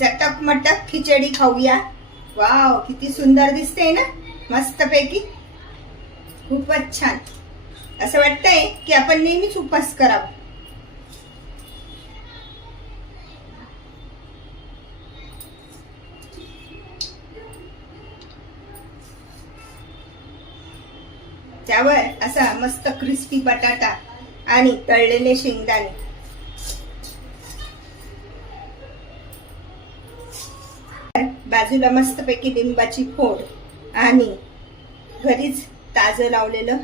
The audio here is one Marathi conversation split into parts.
चटक मटक खिचडी खाऊया. वाव किती सुंदर दिसते ना? मस्तपैकी. खूपच छान. असं वाटतंय की आपण नेहमीच उपास करावा. त्यावर असा मस्त क्रिस्पी बटाटा आणि तळलेले शेंगदाणे. बाजूला मस्तपैकी लिंबाची फोड आणि घरीच ताजं लावलेलं.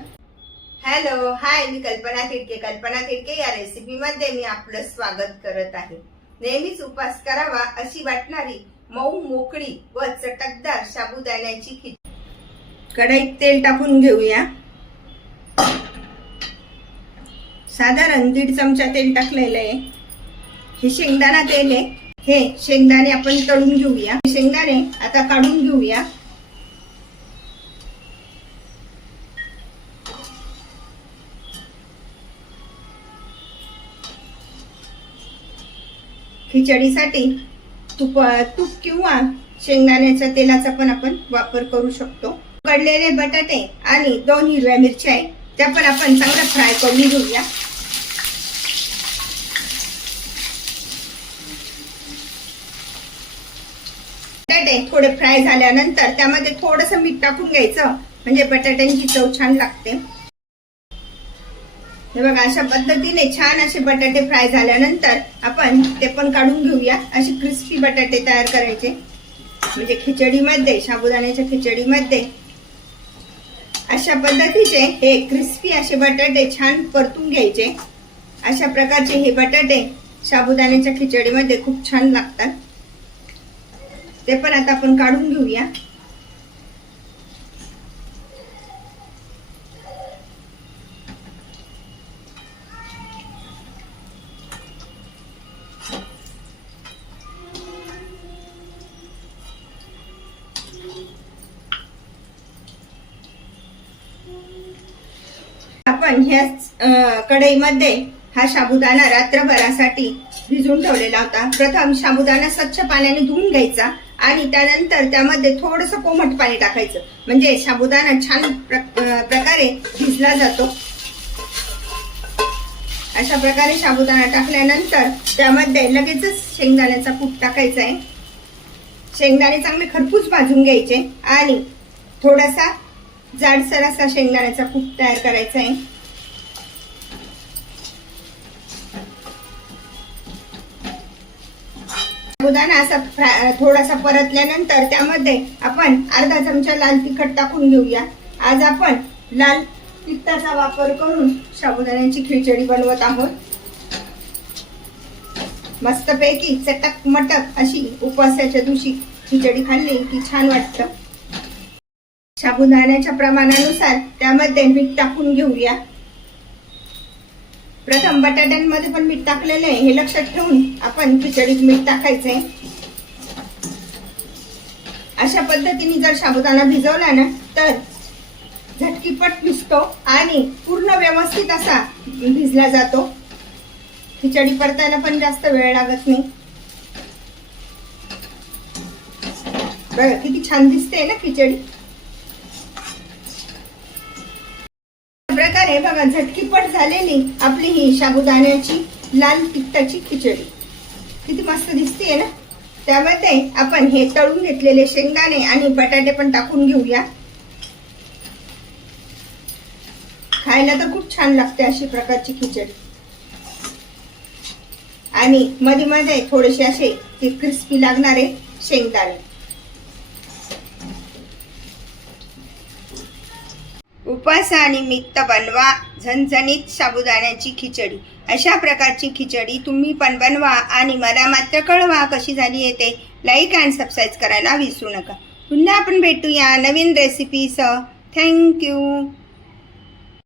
हॅलो हाय मी कल्पना तिडके कल्पना तिडके या रेसिपी मध्ये मी आपलं स्वागत करत आहे. नेहमीच उपास करावा अशी वाटणारी मऊ मोकळी व चटकदार साबुदाण्याची खिचडी. कढईत तेल टाकून घेऊया. साधारण दीड चमचा तेल टाकलेलं आहे. हे शेंगदाणा तेल आहे. हे शेंगदाणे आपण तळून घेऊया. शेंगदाणे आता काढून घेऊया. खिचडीसाठी तूप तूप किंवा शेंगदाण्याच्या तेलाचा पण आपण वापर करू शकतो. उकडलेले बटाटे आणि दोन हिरव्या मिरच्या आहे त्या पण आपण चांगल्या फ्राय करून घेऊया. बटाटे थोडे फ्राय झाल्यानंतर त्यामध्ये थोडस मीठ टाकून घ्यायचं. म्हणजे बटाट्यांची चव छान लागते. हे बघा अशा पद्धतीने छान असे बटाटे फ्राय झाल्यानंतर आपण ते पण काढून घेऊया. असे क्रिस्पी बटाटे तयार करायचे. म्हणजे खिचडीमध्ये साबुदाण्याच्या खिचडीमध्ये. अशा पद्धतीचे हे क्रिस्पी असे बटाटे छान परतून घ्यायचे. अशा प्रकारचे हे बटाटे साबुदाण्याच्या खिचडीमध्ये खूप छान लागतात. ते पण आता आपण काढून घेऊया. आपण ह्या अं, कढईमध्ये हा साबुदाणा रात्रभरासाठी भिजवून ठेवलेला होता. प्रथम साबुदाणा स्वच्छ पाण्याने धुवून घ्यायचा. आणि त्यानंतर त्यामध्ये थोडस कोमट पाणी टाकायचं. म्हणजे साबुदाणा छान प्र- प्रकारे भिजला जातो. अशा प्रकारे साबुदाणा टाकल्यानंतर त्यामध्ये लगेचच शेंगदाण्याचा कूट टाकायचा आहे. शेंगदाणे चांगले खरपूस भाजून घ्यायचे आणि थोडासा जाडसर असा शेंगदाण्याचा कूट तयार करायचा आहे. साबुदाणा असा थोडासा परतल्यानंतर त्यामध्ये आपण अर्धा चमचा लाल तिखट टाकून घेऊया. आज आपण लाल तिखटाचा वापर करून साबुदाण्याची खिचडी बनवत आहोत. मस्तपैकी चटक मटक अशी उपवासाच्या दिवशी खिचडी खाल्ली की छान वाटतं. साबुदाण्याच्या प्रमाणानुसार त्यामध्ये मीठ टाकून घेऊया. प्रथम बटाट्यांमध्ये पण मीठ टाकलेलं आहे. हे लक्षात ठेवून आपण खिचडीत मीठ टाकायचंय. अशा पद्धतीने जर साबुदाणा भिजवला ना तर झटकीपट भिजतो आणि पूर्ण व्यवस्थित असा भिजला जातो. खिचडी परतायला पण जास्त वेळ लागत नाही. बघा किती छान दिसते ना खिचडी. झटकीपट झालेली आपली ही साबुदाण्याची लाल तिखटाची खिचडी. किती मस्त दिसते ना? त्यामध्ये आपण हे तळून घेतलेले शेंगदाणे आणि बटाटे पण टाकून घेऊया. खायला तर खूप छान लागते अशी प्रकारची खिचडी. आणि मध्ये मध्ये थोडेसे असे ते क्रिस्पी लागणारे शेंगदाणे. उपासानिमित्त बनवा झणझणीत साबुदाण्याची खिचडी. अशा प्रकारची खिचडी तुम्ही पण बनवा आणि मला मात्र कळवा कशी झाली येते लाईक अँड सबस्क्राईब करायला विसरू नका. पुन्हा आपण भेटूया नवीन रेसिपीसह थँक्यू